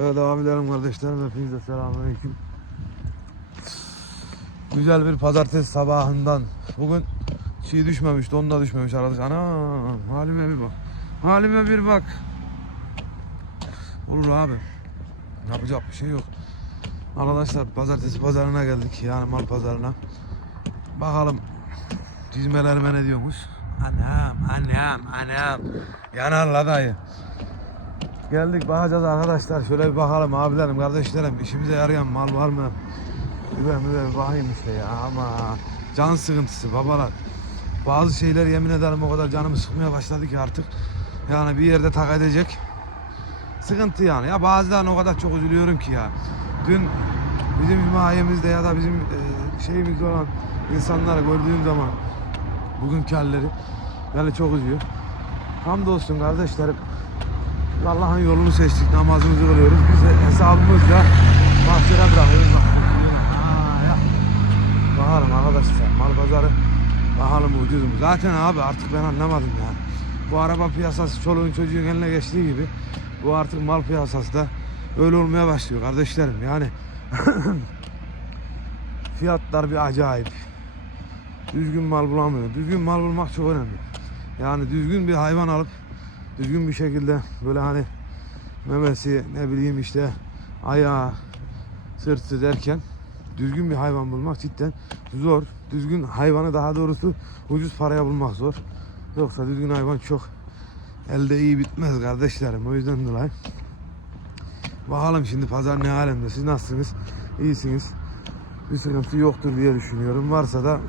Evet abilerim kardeşlerim hepinize selamünaleyküm. Güzel bir pazartesi sabahından. Bugün çiğ düşmemiş, don da düşmemiş arkadaş. Ana halime bir bak. Halime bir bak. Olur abi. Yapacak bir şey yok. Arkadaşlar pazartesi pazarına geldik. Yani mal pazarına. Bakalım dizmelerime ne diyormuş. Anam, anam, anam. Yanarla dayı. Geldik bakacağız arkadaşlar. Şöyle bir bakalım abilerim, kardeşlerim. işimize yarayan mal var mı? Güven müve bir bakayım işte ya ama can sıkıntısı babalar. Bazı şeyler yemin ederim o kadar canımı sıkmaya başladı ki artık. Yani bir yerde tak edecek. Sıkıntı yani. Ya bazen o kadar çok üzülüyorum ki ya. Dün bizim himayemizde ya da bizim e, şeyimizde olan insanları gördüğüm zaman bugünkü halleri beni çok üzüyor. Hamdolsun kardeşlerim. Allah'ın yolunu seçtik, namazımızı kılıyoruz. Biz hesabımızla mahşere bırakıyoruz. Ya. Bakalım arkadaşlar, mal pazarı bakalım ucuz mu? Zaten abi artık ben anlamadım yani. Bu araba piyasası çoluğun çocuğun eline geçtiği gibi bu artık mal piyasası da öyle olmaya başlıyor kardeşlerim. Yani fiyatlar bir acayip. Düzgün mal bulamıyor. Düzgün mal bulmak çok önemli. Yani düzgün bir hayvan alıp düzgün bir şekilde böyle hani memesi ne bileyim işte ayağı sırtı derken düzgün bir hayvan bulmak cidden zor. Düzgün hayvanı daha doğrusu ucuz paraya bulmak zor. Yoksa düzgün hayvan çok elde iyi bitmez kardeşlerim. O yüzden dolayı bakalım şimdi pazar ne alemde. Siz nasılsınız? İyisiniz. Bir sıkıntı yoktur diye düşünüyorum. Varsa da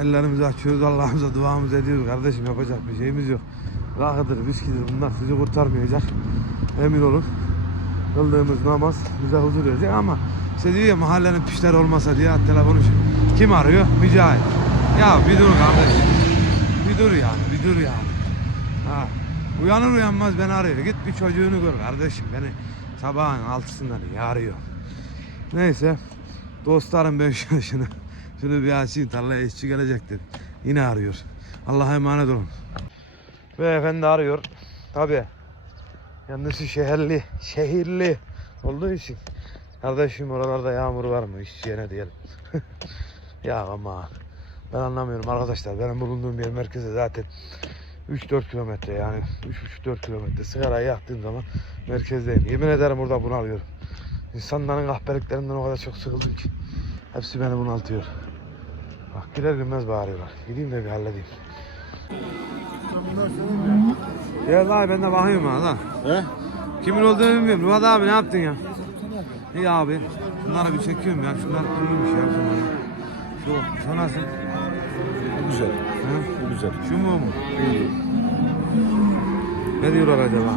ellerimizi açıyoruz. Allah'ımıza duamızı ediyoruz. Kardeşim yapacak bir şeyimiz yok. Rakıdır, viskidir bunlar sizi kurtarmayacak. Emin olun. Kıldığımız namaz bize huzur verecek ama işte diyor ya mahallenin pişleri olmasa diye telefonu kim arıyor? Mücahit. Ya bir dur kardeşim. Bir dur yani, bir dur yani. Ha. Uyanır uyanmaz beni arıyor. Git bir çocuğunu gör kardeşim beni sabahın altısında niye arıyor? Neyse dostlarım ben şunu, şunu, şunu bir açayım tarlaya işçi gelecektir. Yine arıyor. Allah'a emanet olun. Beyefendi arıyor. Tabi. Kendisi şehirli, şehirli olduğu için. Kardeşim oralarda yağmur var mı? İşçiye ne diyelim. ya ama ben anlamıyorum arkadaşlar. Benim bulunduğum yer merkeze zaten 3-4 kilometre yani 3,5-4 kilometre sigarayı yaktığım zaman merkezdeyim. Yemin ederim burada bunalıyorum. İnsanların kahpeliklerinden o kadar çok sıkıldım ki. Hepsi beni bunaltıyor. Bak girer girmez bağırıyorlar. Gideyim de bir halledeyim. Gel abi ben de bakayım ha lan. He? Kimin olduğunu bilmiyorum. Murat abi ne yaptın ya? İyi abi. Bunları bir çekiyorum ya. Şunlar kurulmuş ya. Şunlar. Şu, şu nasıl? Bu güzel. Hı? Bu güzel. Şu mu mu? İyi. Ne diyorlar acaba?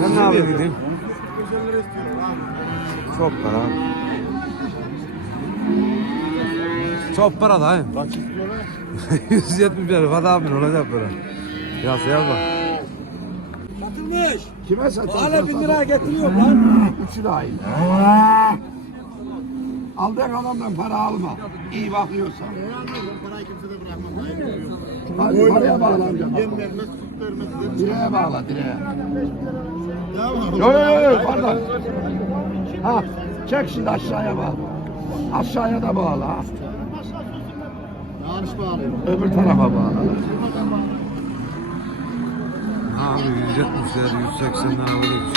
Sen ne yapıyorsun gideyim? Çok para. Çok para da he. İstiyorlar? 170 lira. Fatih abi ne olacak böyle? Ya sen bak. Satılmış. Kime satıyorsun? Hala bin liraya getiriyor lan. Üçü aynı. Aldığın adamdan para alma. İyi bakıyorsan. Parayı kimse de bırakmaz. Hadi paraya bağla amca. Yem vermez, süt vermez. Direğe bağla direğe. Devam Yo yo yo yo pardon. Ha çek şimdi aşağıya bağla. Aşağıya da bağla. Ha. Yanlış bağlıyor. Öbür tarafa bağla. Abi 170'ler 180'ler alıyoruz.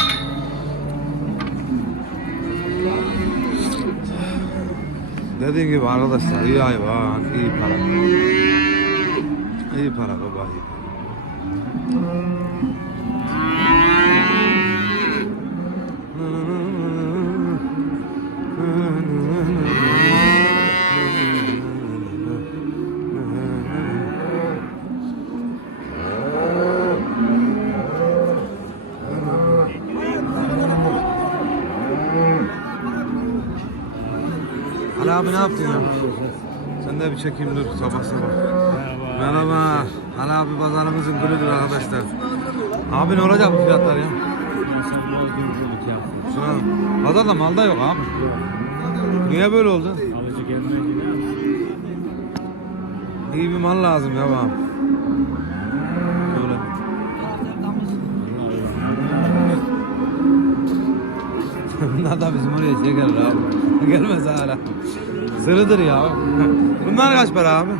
Dediğim gibi arkadaşlar iyi hayvan, iyi para. İyi para baba. iyi. Ali abi ne yaptın ya? Sen de bir çekeyim dur sabah sabah. Merhaba. Ali abi pazarımızın gülüdür arkadaşlar. Abi ne olacak bu fiyatlar ya? Şuna, pazarda mal da yok abi. Niye böyle oldu? İyi bir mal lazım ya bana. Bunlar da bizim oraya şey gelir abi. Gelmez hala. Sırıdır ya. Bunlar kaç para abi?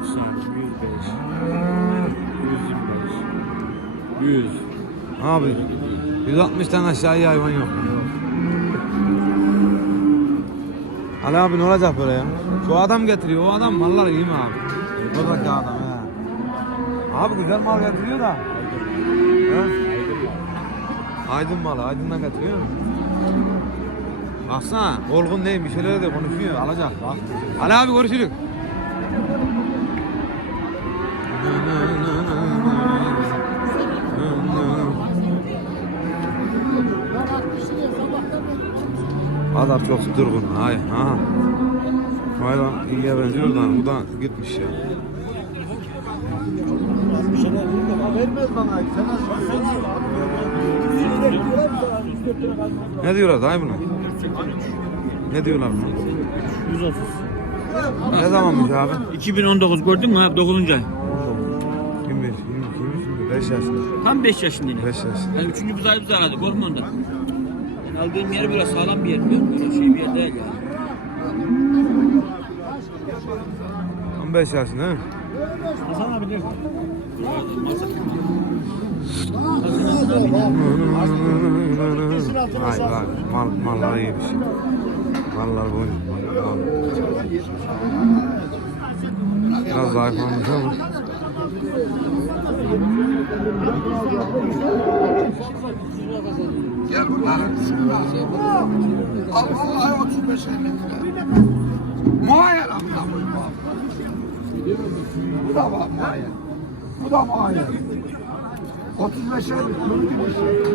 90, 105, 125, 100. Abi 160'tan aşağıya hayvan yok. Ali abi ne olacak böyle ya? Şu adam getiriyor. O adam mallar iyi mi abi? Oradaki adam he. Abi güzel mal getiriyor da. Aydın malı. Aydın'dan getiriyor. Baksana. Olgun değil. Bir şeyler de konuşuyor. Alacak. Bak. Ali abi görüşürüz. Adar çok durgun. Hay ha. Hayvan iyiye benziyor da bu da gitmiş ya. Vermez bana. Sen Ne diyorlar dayı buna? Ne diyorlar buna? 130. Ne zamanmış abi? 2019 gördün mü abi 9. ay? 25, 22, 23, 5 yaşında. Tam 5 yaşındayım. 5 yaşında. Yani üçüncü buzağı bize aldı korkma ondan. Yani aldığım yer biraz sağlam bir yer. Böyle şey bir yer değil yani. 15 yaşında değil mi? Hasan abi nerede? Vay vay. Mal, mallar iyiymiş. Mallar boyun. Biraz zayıflamış ama. Gel bunlar. Al vallahi 35 50 lira. Muayyen amına koyayım abi. Bu da var muayyen. Bu da muayyen. 35 50 bunun gibi bir şey.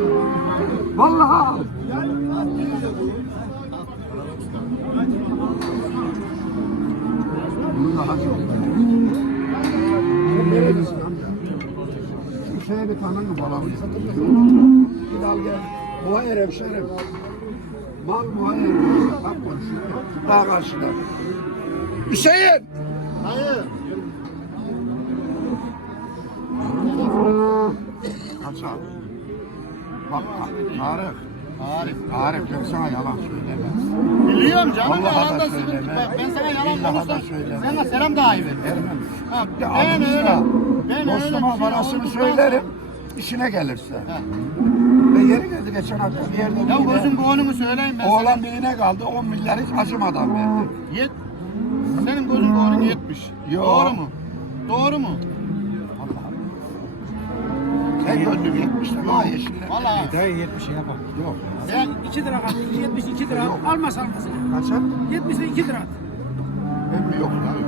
Vallahi al. Bunu daha çok. Nerelisin şeye bir mi falan? Bir dal gel. Muayyer hemşerim. Mal muayyer. Bak konuşuyor. Daha karşıda. Hüseyin! Abi? Bak Tarık. Arif. Tarık ben sana yalan söylemem. Biliyorum canım Vallahi yalan da sıkıntı. söyleme. Bak ben sana yalan Billahi da konuşsam söyleme. sana selam daha iyi ver. Vermem. Ha, Ya ben öyle. Ben öyle dostuma bir şey parasını olduktan söylerim. işine gelirse. Ha. Ve yeri geldi geçen hafta bir yerde Ya bir gözün de boğunumu söyleyeyim ben oğlan birine kaldı 10 milyar hiç acımadan verdi. sana. Yet. Senin gözün boğunun yetmiş. Yo. Doğru mu? Doğru mu? Vallahi. Sen gönlüm yetmişti daha yeşiller. Vallahi. Dayı 70 yapar. Yok. Sen 2 lira kaldı. 72 lira. Yok. Almaz almasın. Kaça? 72 lira. Ben mi yok daha yok.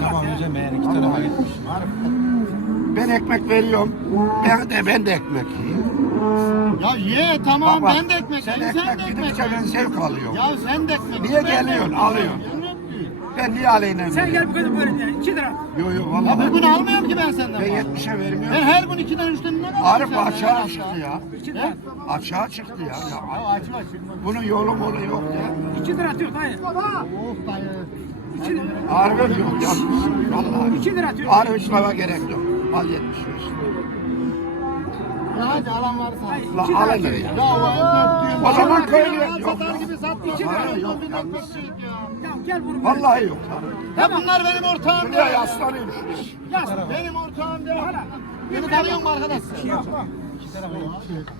Ya. hocam ben iki tarafa gitmiş. Ben ekmek veriyorum. Ben de ben de ekmek yiyeyim. ya ye tamam bak, ben de ekmek Sen yiyeyim, ekmek yedikçe ben zevk alıyorum. Ya sen de ekmek. Niye ben de geliyorsun, ekmek. alıyorsun? Ben niye aleyhine Sen gel bu kadar böyle diye. 2 lira. Yok yok Ya vallahi. bugün almıyorum ki ben senden. Ben bak. 70'e vermiyorum. Ben her gün ikiden üçten ne kadar Arif senden açığa ya? çıktı ya. 2 He? lira. Açığa çıktı ya. Ya ya. açma açma. Bunun yolu molu yok ya. 2 lira atıyor dayı. Of dayı. 2 lira. Arif yok yazmışsın. Vallahi. 2 lira atıyor. Arif işlava gerek yok. Al 75. Ya hadi alan varsa. Hayır, La iki lira alın atıyor. ya. Ya o diyor. O zaman köylü Mal yok. Satar gibi satma. İki lira yok. bir ekmek şey ya. Ya gel bunu. Vallahi yok. Ya bunlar benim ortağım değil. yaslanayım. Yaz. Benim ortağım değil. Beni tanıyor mu arkadaş?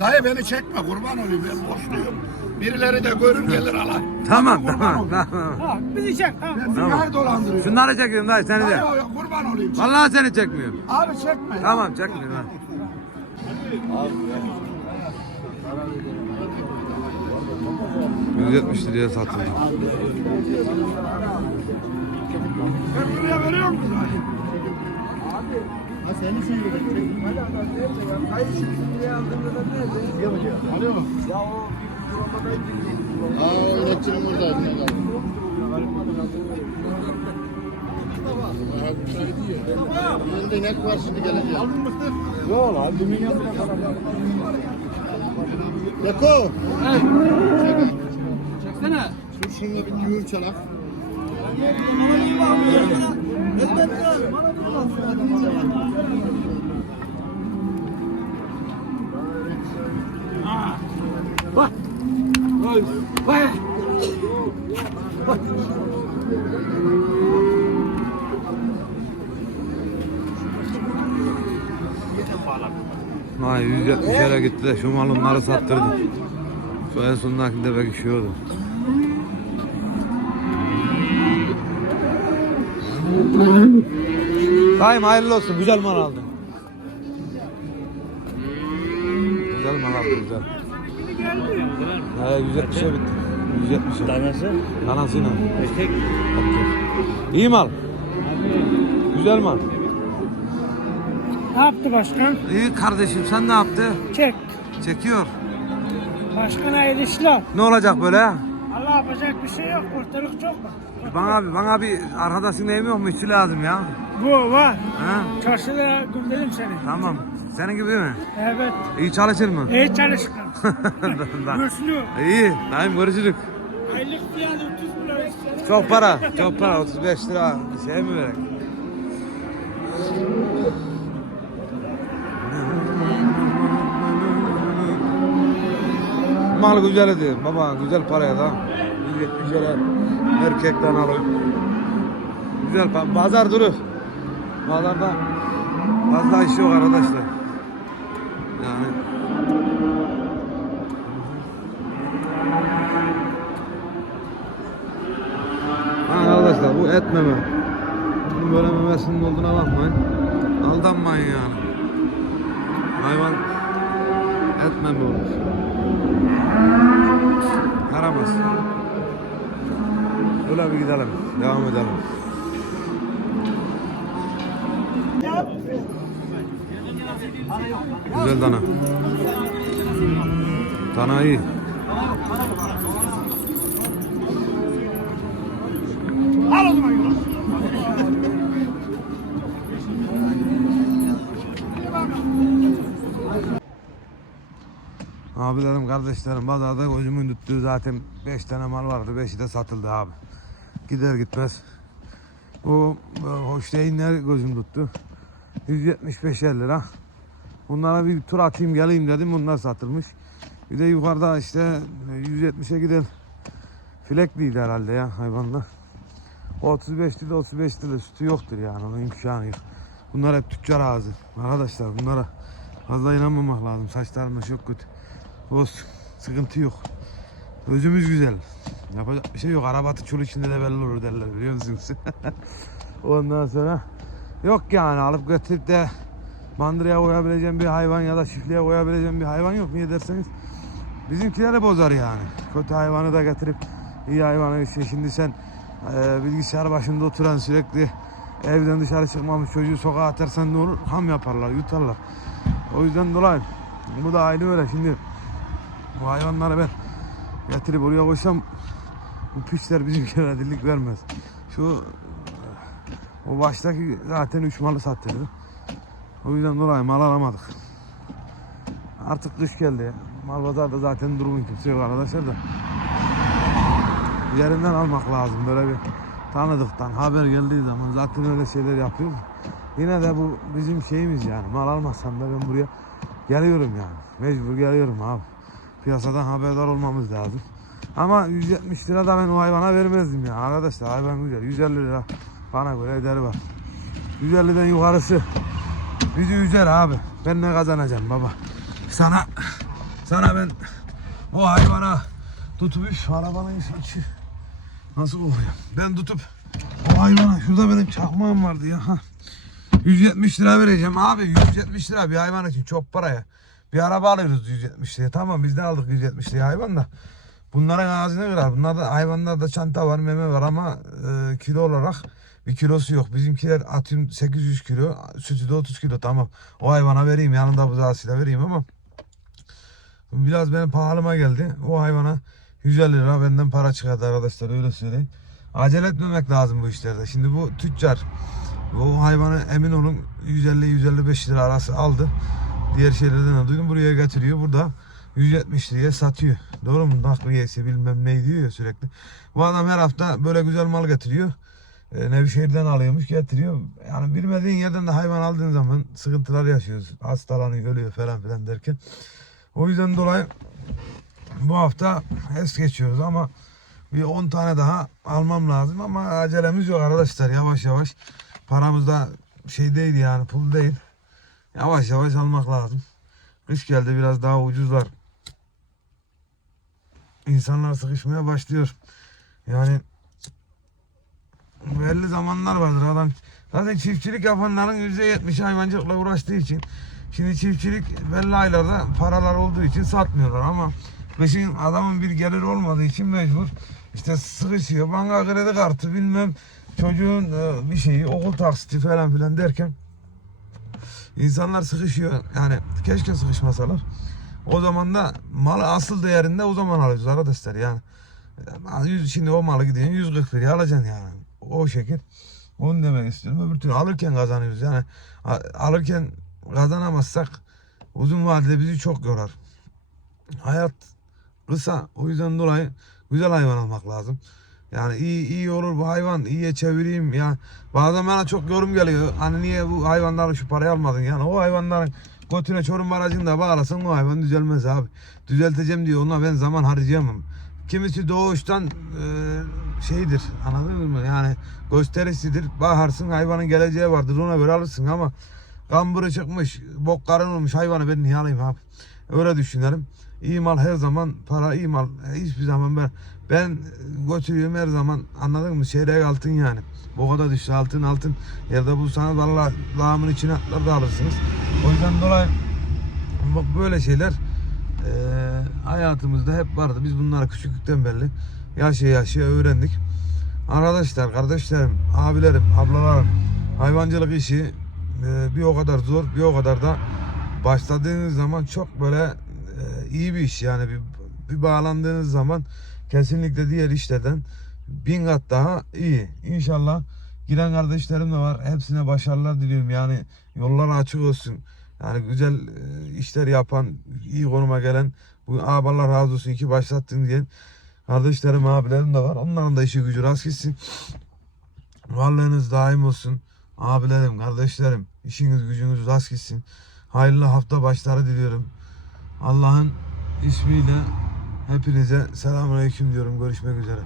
Dayı beni çekme kurban olayım ben boşluyum. Birileri de görür gelir alay. Tamam tamam tamam. Bizi çek. Tamam. Ben dolandırıyorum. Şunları çekiyorum dayı seni de. Dayı kurban olayım. Vallahi seni çekmiyorum. Abi çekme. ya. Tamam çekmiyorum ha. ...170 liraya satıldı. Ben buraya veriyor musun? Ha seni seviyorum. Alo. Aa, iletişim buradaydı. ne kadar. Yanında inek var şimdi gelecek. Aldın mı? Yok lan. Yapma kadar. Yako. Çeksene. Dur şununla bir düğün çalak. Bak. Bak. Vay 170 yere gitti de şu malımları sattırdı. Şu en sondaki de belki şey oldu. Dayım hayırlı olsun. Güzel mal aldın. Güzel mal aldın güzel. He 170'e bitti. 170'e. Tanesi. Anasıyla. Erkek. İyi mal. Güzel mal. Ne yaptı başkan? İyi kardeşim sen ne yaptı? Çek. Çekiyor. Başkana işler. Ne olacak böyle? Allah yapacak bir şey yok. Ortalık çok mu? Bana bir bana bir arkadaşın neyim yok mu? İşçi lazım ya. Bu var. Ha? Çarşıda gönderelim seni. Tamam. Senin gibi mi? Evet. İyi çalışır mı? İyi çalışkan. Güçlü. İyi. Dayım görüşürük. Aylık fiyatı 30 milyon istedim. Çok para. Çok para. 35 lira. Şey mi verek? Mal güzel ediyor. Baba güzel paraya da. 170 lira erkekten alıyorum. Güzel pa- pazar durur. Pazarda fazla iş yok arkadaşlar. Yani Ha arkadaşlar bu et meme. Bunun böyle memesinin olduğuna bakmayın. Aldanmayın yani. Hayvan et meme olur. Yaramaz. Öyle bir gidelim. Devam edelim. Güzel dana. Dana iyi. Abilerim, kardeşlerim pazarda gözümün tuttuğu zaten 5 tane mal vardı. 5'i de satıldı abi. Gider gitmez. Bu e, Hoşteyinler gözüm tuttu. 175 lira. Bunlara bir tur atayım geleyim dedim. Bunlar satılmış. Bir de yukarıda işte e, 170'e giden filekliydi herhalde ya hayvanlar. O 35 lira 35 lira sütü yoktur yani onun imkanı yok. Bunlar hep tüccar ağzı. Arkadaşlar bunlara fazla inanmamak lazım. Saçlarında çok kötü. Olsun. Sıkıntı yok. Özümüz güzel. Yapacak bir şey yok. Arabatı çul içinde de belli olur derler biliyor musunuz? Ondan sonra yok yani alıp götürüp de mandıraya koyabileceğim bir hayvan ya da çiftliğe koyabileceğim bir hayvan yok. Niye derseniz bizimkileri bozar yani. Kötü hayvanı da getirip iyi hayvanı işte şimdi sen e, bilgisayar başında oturan sürekli evden dışarı çıkmamış çocuğu sokağa atarsan ne olur? Ham yaparlar, yutarlar. O yüzden dolayı bu da aynı öyle şimdi bu hayvanları ben getirip oraya koysam bu piçler bizimkilere dillik vermez. Şu o baştaki zaten üç malı sattırdı. O yüzden dolayı mal alamadık. Artık kış geldi. Mal pazarda zaten durumun kimse yok arkadaşlar da. Yerinden almak lazım böyle bir tanıdıktan haber geldiği zaman zaten öyle şeyler yapıyoruz. Yine de bu bizim şeyimiz yani. Mal almasam da ben buraya geliyorum yani. Mecbur geliyorum abi. Piyasadan haberdar olmamız lazım. Ama 170 lira da ben o hayvana vermezdim ya. Arkadaşlar hayvan güzel. 150 lira bana göre ederi var. 150'den yukarısı bizi üzer abi. Ben ne kazanacağım baba? Sana sana ben o hayvana üf arabanın içi, nasıl oluyor? Ben tutup o hayvana şurada benim çakmağım vardı ya. Ha. 170 lira vereceğim abi 170 lira bir hayvan için çok para ya. Bir araba alıyoruz 170 liraya. Tamam biz de aldık 170 liraya hayvan da. Bunların ağzına kırar. Bunlarda hayvanlarda çanta var, meme var ama e, kilo olarak bir kilosu yok. Bizimkiler atıyorum 800 kilo, sütü de 30 kilo tamam. O hayvana vereyim yanında buzağısıyla vereyim ama biraz benim pahalıma geldi. O hayvana 150 lira benden para çıkardı arkadaşlar öyle söyleyeyim. Acele etmemek lazım bu işlerde. Şimdi bu tüccar o hayvanı emin olun 150-155 lira arası aldı. Diğer şeylerden de duydum buraya getiriyor. Burada 170 liraya satıyor. Doğru mu? Nakliyesi bilmem ne diyor ya sürekli. Bu adam her hafta böyle güzel mal getiriyor. E, Nevşehir'den alıyormuş getiriyor. Yani bilmediğin yerden de hayvan aldığın zaman sıkıntılar yaşıyoruz. Hastalanıyor, ölüyor falan filan derken. O yüzden dolayı bu hafta es geçiyoruz ama bir 10 tane daha almam lazım ama acelemiz yok arkadaşlar yavaş yavaş paramız da şey değil yani pul değil yavaş yavaş almak lazım. Kış geldi biraz daha ucuzlar. İnsanlar sıkışmaya başlıyor. Yani belli zamanlar vardır adam. Zaten çiftçilik yapanların %70 hayvancılıkla uğraştığı için şimdi çiftçilik belli aylarda paralar olduğu için satmıyorlar ama kışın adamın bir gelir olmadığı için mecbur işte sıkışıyor. Banka kredi kartı bilmem çocuğun e, bir şeyi okul taksiti falan filan derken insanlar sıkışıyor. Yani keşke sıkışmasalar. O zaman da mal asıl değerinde o zaman alıyoruz arkadaşlar. Yani şimdi o malı gidiyorsun 140 liraya alacaksın yani. O şekil. Onu demek istiyorum. Öbür türlü alırken kazanıyoruz. Yani alırken kazanamazsak uzun vadede bizi çok yorar. Hayat kısa. O yüzden dolayı güzel hayvan almak lazım yani iyi iyi olur bu hayvan iyiye çevireyim ya. Bazen bana çok yorum geliyor. Hani niye bu hayvanları şu parayı almadın yani o hayvanların götüne çorum barajını da bağlasan o hayvan düzelmez abi. Düzelteceğim diyor ona ben zaman harcayamam. Kimisi doğuştan e, şeydir anladın mı? Yani gösterisidir. Bakarsın hayvanın geleceği vardır ona göre alırsın ama kamburu çıkmış bok karın olmuş hayvanı ben niye alayım abi öyle düşünelim. İyi mal her zaman para iyi mal hiçbir zaman ben ben götürüyorum her zaman anladın mı? Çeyrek altın yani. Bu kadar düştü altın altın. Yerde bulsanız valla lağımın içine atlar da alırsınız. O yüzden dolayı bak böyle şeyler eee, hayatımızda hep vardı. Biz bunları küçüklükten belli yaşaya yaşaya öğrendik. Arkadaşlar kardeşlerim abilerim ablalarım hayvancılık işi eee, bir o kadar zor bir o kadar da başladığınız zaman çok böyle e, iyi bir iş yani bir, bir bağlandığınız zaman kesinlikle diğer işlerden bin kat daha iyi. İnşallah giren kardeşlerim de var. Hepsine başarılar diliyorum. Yani yollar açık olsun. Yani güzel e, işler yapan, iyi konuma gelen bu abi Allah razı olsun ki başlattın diyen kardeşlerim, abilerim de var. Onların da işi gücü rast gitsin. Varlığınız daim olsun. Abilerim, kardeşlerim, işiniz gücünüz rast gitsin. Hayırlı hafta başları diliyorum. Allah'ın ismiyle hepinize selamünaleyküm diyorum. Görüşmek üzere.